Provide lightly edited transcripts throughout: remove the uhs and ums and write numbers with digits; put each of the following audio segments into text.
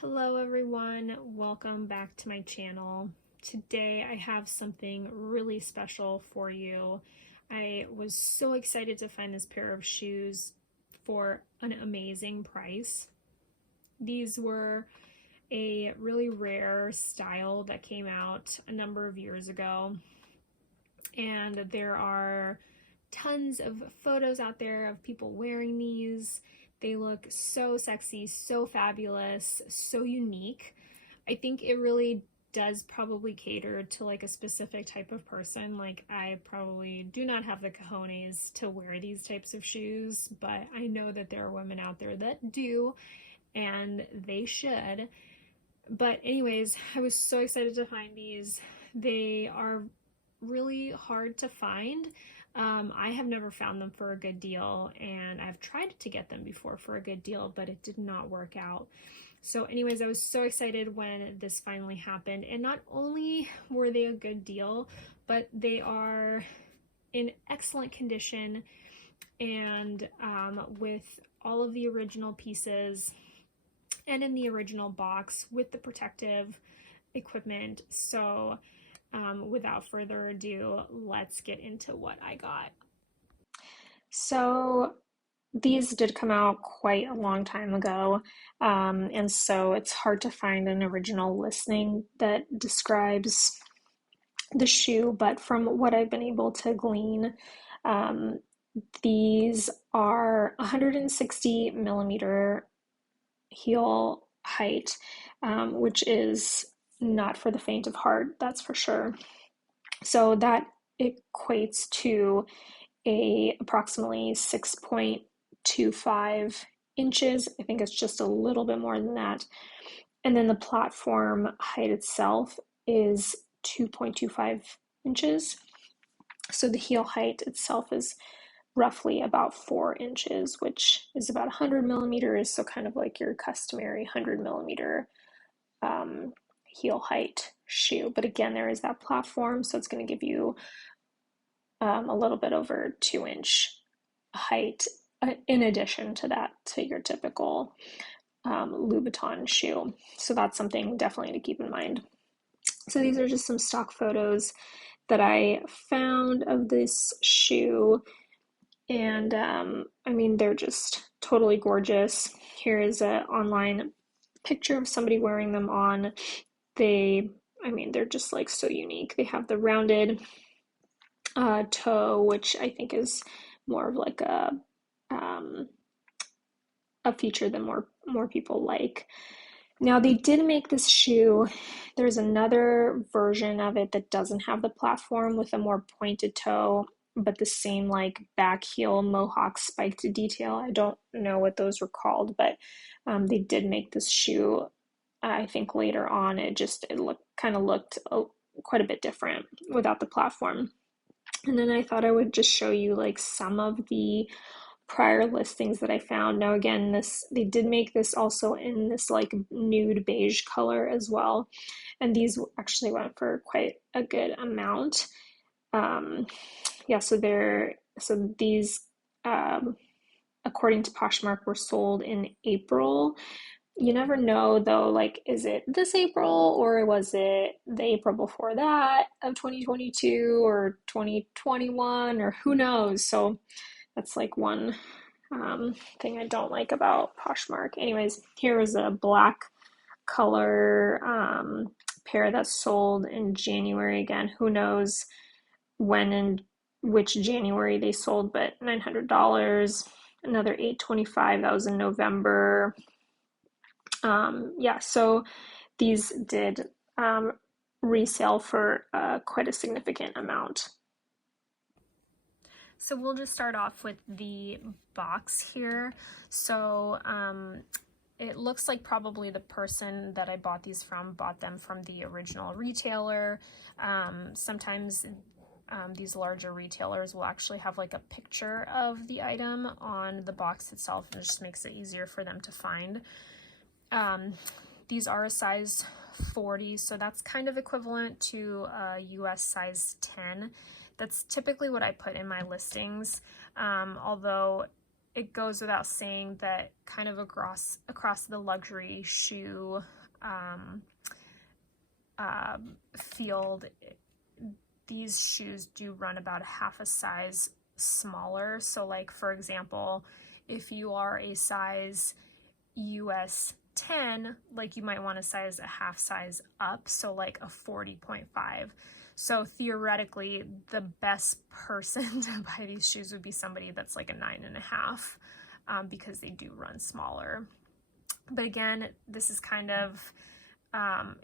Hello everyone, welcome back to my channel. Today I have something really special for you. I was so excited to find this pair of shoes for an amazing price. These were a really rare style that came out a number of years ago, and there are tons of photos out there of people wearing these. They look so sexy, so fabulous, so unique. I think it really does probably cater to like a specific type of person. Like, I probably do not have the cojones to wear these types of shoes, but I know that there are women out there that do, and they should. But anyways, I was so excited to find these. They are really hard to find. I have never found them for a good deal, and I've tried to get them before for a good deal, but it did not work out. So anyways, I was so excited when this finally happened, and not only were they a good deal, but they are in excellent condition and with all of the original pieces and in the original box with the protective equipment. So without further ado, let's get into what I got. So these did come out quite a long time ago, and so it's hard to find an original listing that describes the shoe, but from what I've been able to glean, um, these are 160 millimeter heel height, which is not for the faint of heart, that's for sure. So that equates to approximately 6.25 inches. I think it's just a little bit more than that. And then the platform height itself is 2.25 inches. So the heel height itself is roughly about 4 inches, which is about 100 millimeters. So kind of like your customary 100 millimeter heel height shoe. But again, there is that platform, so it's going to give you a little bit over 2-inch height in addition to that, to your typical Louboutin shoe. So that's something definitely to keep in mind. So these are just some stock photos that I found of this shoe, and I mean, they're just totally gorgeous. Here is an online picture of somebody wearing them on. They're just like so unique. They have the rounded toe, which I think is more of like a feature that more people like. Now, they did make this shoe. There's another version of it that doesn't have the platform with a more pointed toe, but the same like back heel mohawk spiked detail. I don't know what those were called, but they did make this shoe. I think later on it looked quite a bit different without the platform. And then I thought I would just show you like some of the prior listings that I found. Now again, they did make this also in this like nude beige color as well, and these actually went for quite a good amount. Yeah, so these according to Poshmark were sold in April. You never know though, like, is it this April or was it the April before that of 2022 or 2021, or who knows? So that's like one thing I don't like about Poshmark. Anyways, here is a black color pair that sold in January. Again, who knows when and which January they sold, but $900. Another $825, that was in November. Yeah, so these did resale for quite a significant amount. So we'll just start off with the box here. So it looks like probably the person that I bought these from bought them from the original retailer. Sometimes these larger retailers will actually have like a picture of the item on the box itself, and it just makes it easier for them to find. These are a size 40, so that's kind of equivalent to a US size 10. That's typically what I put in my listings, although it goes without saying that kind of across the luxury shoe field, these shoes do run about half a size smaller. So like, for example, if you are a size US 10, like you might want to size a half size up, so like a 40.5. So theoretically, the best person to buy these shoes would be somebody that's like a 9.5, because they do run smaller. But again, this is kind of,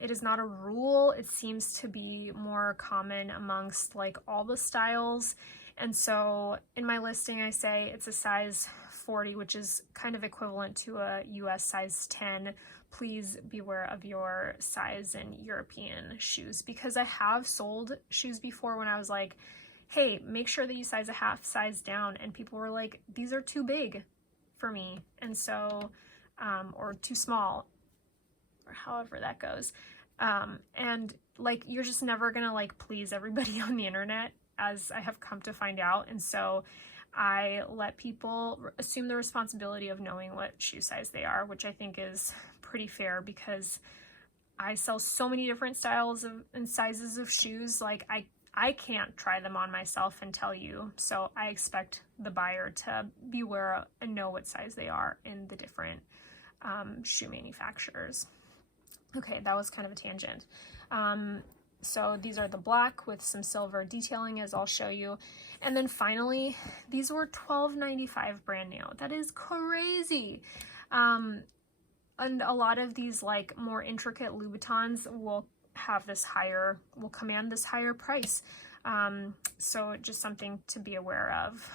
it is not a rule. It seems to be more common amongst like all the styles. And so in my listing, I say it's a size 40, which is kind of equivalent to a US size 10. Please beware of your size in European shoes, because I have sold shoes before when I was like, hey, make sure that you size a half size down. And people were like, these are too big for me. And so, or too small, or however that goes. And like, you're just never gonna like please everybody on the internet, as I have come to find out. And so I let people assume the responsibility of knowing what shoe size they are, which I think is pretty fair, because I sell so many different styles and sizes of shoes. Like I can't try them on myself and tell you. So I expect the buyer to be aware and know what size they are in the different shoe manufacturers. Okay, that was kind of a tangent. So these are the black with some silver detailing, as I'll show you. And then finally, these were $12.95 brand new. That is crazy. And a lot of these like more intricate Louboutins will have this higher, will command this higher price. So just something to be aware of.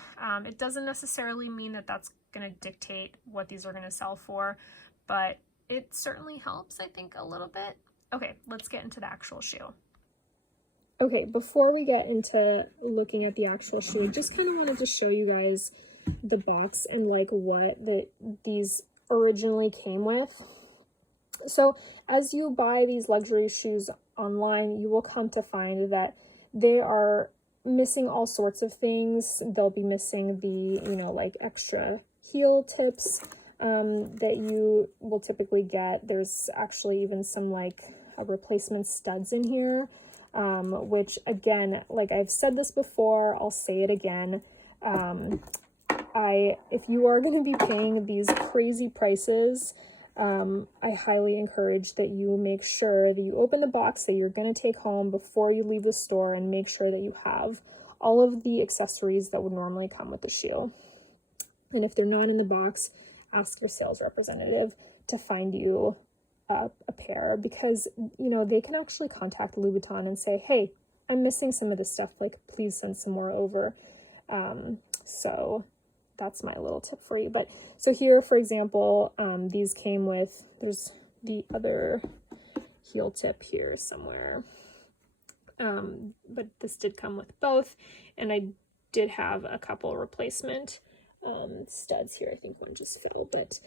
It doesn't necessarily mean that that's going to dictate what these are going to sell for, but it certainly helps, I think, a little bit. Okay, let's get into the actual shoe. Okay, before we get into looking at the actual shoe, I just kind of wanted to show you guys the box and like what these originally came with. So as you buy these luxury shoes online, you will come to find that they are missing all sorts of things. They'll be missing the, like extra heel tips that you will typically get. There's actually even some like replacement studs in here. Which again, like I've said this before, I'll say it again. If you are going to be paying these crazy prices, I highly encourage that you make sure that you open the box that you're going to take home before you leave the store, and make sure that you have all of the accessories that would normally come with the shoe. And if they're not in the box, ask your sales representative to find you a pair, because they can actually contact Louboutin and say, hey, I'm missing some of this stuff, like please send some more over. So that's my little tip for you. But so here, for example, these came with, there's the other heel tip here somewhere, but this did come with both, and I did have a couple replacement studs here. I think one just fell, but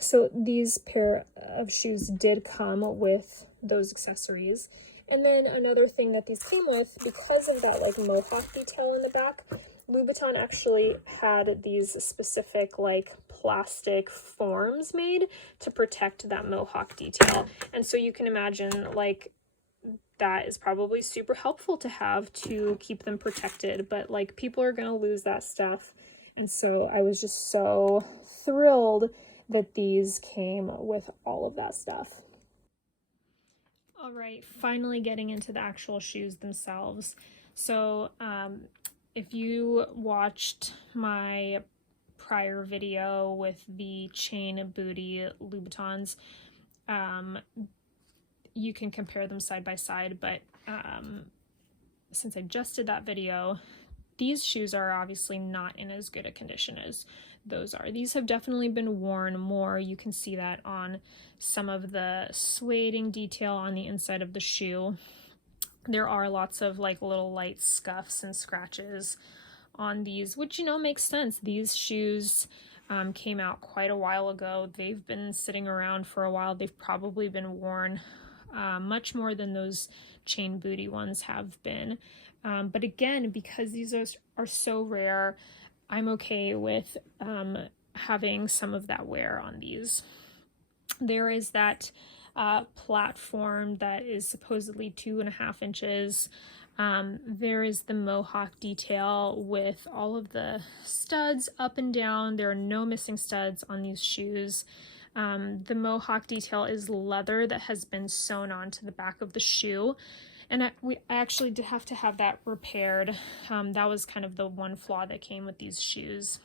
so these pair of shoes did come with those accessories. And then another thing that these came with, because of that like mohawk detail in the back, Louboutin actually had these specific like plastic forms made to protect that mohawk detail. And so you can imagine like that is probably super helpful to have to keep them protected, but like people are going to lose that stuff. And so I was just so thrilled that these came with all of that stuff. All right, finally getting into the actual shoes themselves. So if you watched my prior video with the chain booty Louboutins, you can compare them side by side, but since I just did that video, these shoes are obviously not in as good a condition as those are. These have definitely been worn more. You can see that on some of the sueding detail on the inside of the shoe. There are lots of like little light scuffs and scratches on these, which makes sense. These shoes came out quite a while ago. They've been sitting around for a while. They've probably been worn much more than those chain booty ones have been. But again, because these are so rare, I'm okay with having some of that wear on these. There is that platform that is supposedly 2.5 inches. There is the mohawk detail with all of the studs up and down. There are no missing studs on these shoes. The mohawk detail is leather that has been sewn onto the back of the shoe. And I actually did have to have that repaired. That was kind of the one flaw that came with these shoes.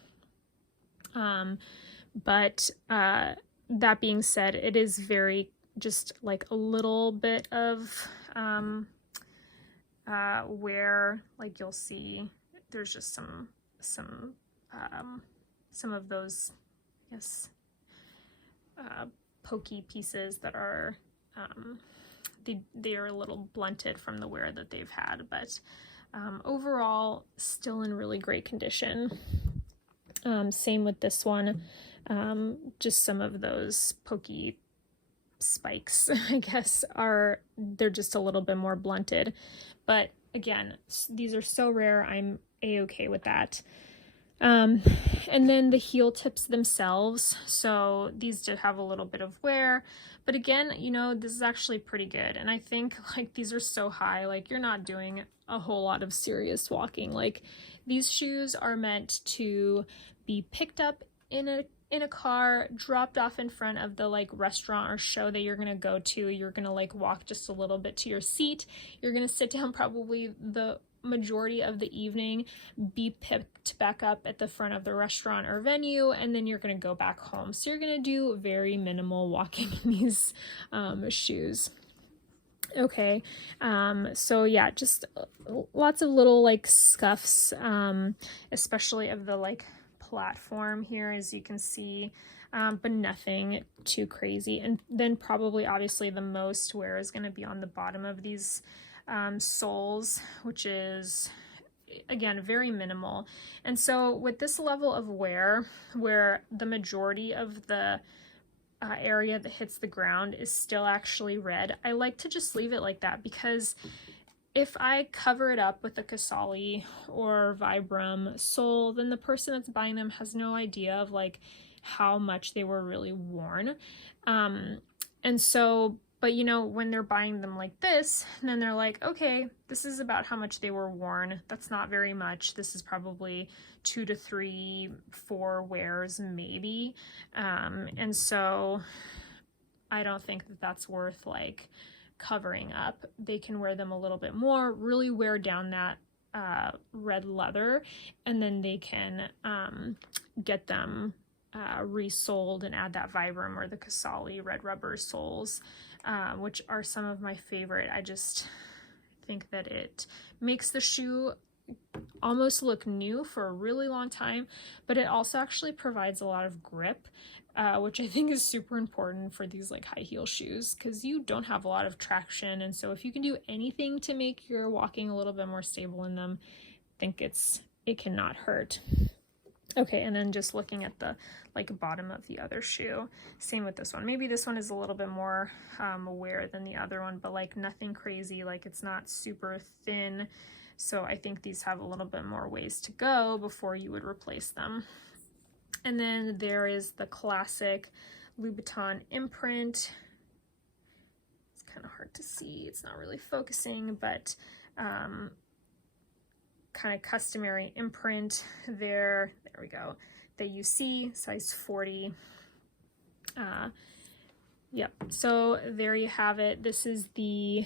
But that being said, it is very just like a little bit of wear. Like you'll see, there's just some of those, yes, pokey pieces that are they are a little blunted from the wear that they've had, but overall still in really great condition. Same with this one, just some of those pokey spikes, I guess, they're just a little bit more blunted, but again, these are so rare, I'm a-okay with that. And then the heel tips themselves, so these did have a little bit of wear, but again, you know, this is actually pretty good. And I think like these are so high, like you're not doing a whole lot of serious walking. Like these shoes are meant to be picked up in a car, dropped off in front of the like restaurant or show that you're gonna go to. You're gonna like walk just a little bit to your seat. You're gonna sit down probably the majority of the evening, be picked back up at the front of the restaurant or venue, and then you're going to go back home. So you're going to do very minimal walking in these shoes. Okay, so yeah, just lots of little like scuffs, especially of the like platform here, as you can see, but nothing too crazy. And then probably obviously the most wear is going to be on the bottom of these soles, which is again very minimal. And so with this level of wear, where the majority of the area that hits the ground is still actually red, I like to just leave it like that, because if I cover it up with a Casali or Vibram sole, then the person that's buying them has no idea of like how much they were really worn. And so, but you know, when they're buying them like this, then they're like, okay, this is about how much they were worn. That's not very much. This is probably 2 to 3, 4 wears maybe. And so I don't think that that's worth like covering up. They can wear them a little bit more, really wear down that red leather, and then they can get them resoled and add that Vibram or the Casali red rubber soles, which are some of my favorite. I just think that it makes the shoe almost look new for a really long time, but it also actually provides a lot of grip, which I think is super important for these like high heel shoes, because you don't have a lot of traction. And so if you can do anything to make your walking a little bit more stable in them, I think it cannot hurt. Okay, and then just looking at the like bottom of the other shoe, same with this one. Maybe this one is a little bit more wear than the other one, but like nothing crazy, like it's not super thin. So I think these have a little bit more ways to go before you would replace them. And then there is the classic Louboutin imprint. It's kind of hard to see, it's not really focusing, but kind of customary imprint there we go, that you see, size 40. Yep, so there you have it. This is the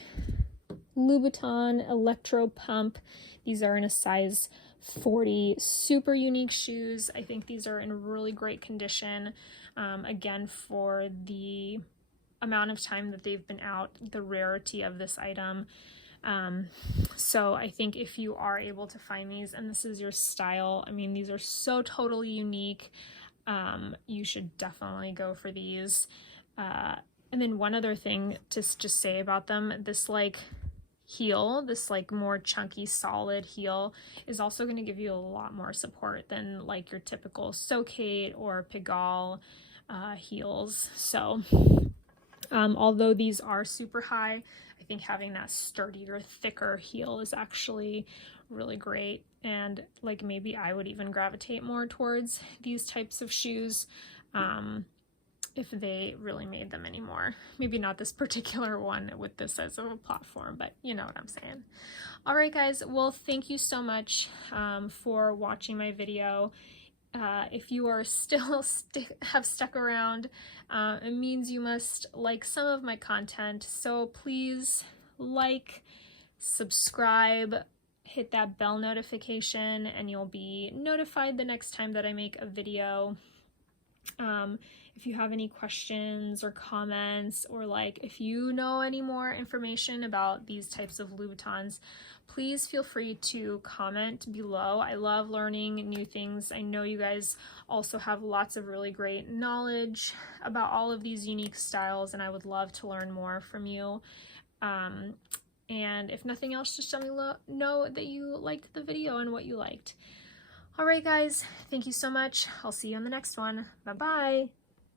Louboutin Electropump. These are in a size 40, super unique shoes. I think these are in really great condition, again, for the amount of time that they've been out, the rarity of this item. So I think if you are able to find these and this is your style, I mean, these are so totally unique, you should definitely go for these. And then one other thing to just say about them, this like heel, this like more chunky solid heel is also going to give you a lot more support than like your typical Socate or Pigalle heels. So although these are super high, I think having that sturdier, thicker heel is actually really great. and like maybe I would even gravitate more towards these types of shoes if they really made them anymore. Maybe not this particular one with this as a platform, but you know what I'm saying. All right, guys. Well, thank you so much for watching my video. If you are still have stuck around, it means you must like some of my content. So please like, subscribe, hit that bell notification, and you'll be notified the next time that I make a video. If you have any questions or comments, or like if you know any more information about these types of Louboutins, please feel free to comment below. I love learning new things. I know you guys also have lots of really great knowledge about all of these unique styles, and I would love to learn more from you. And if nothing else, just let me know that you liked the video and what you liked. All right, guys, thank you so much. I'll see you on the next one. Bye-bye.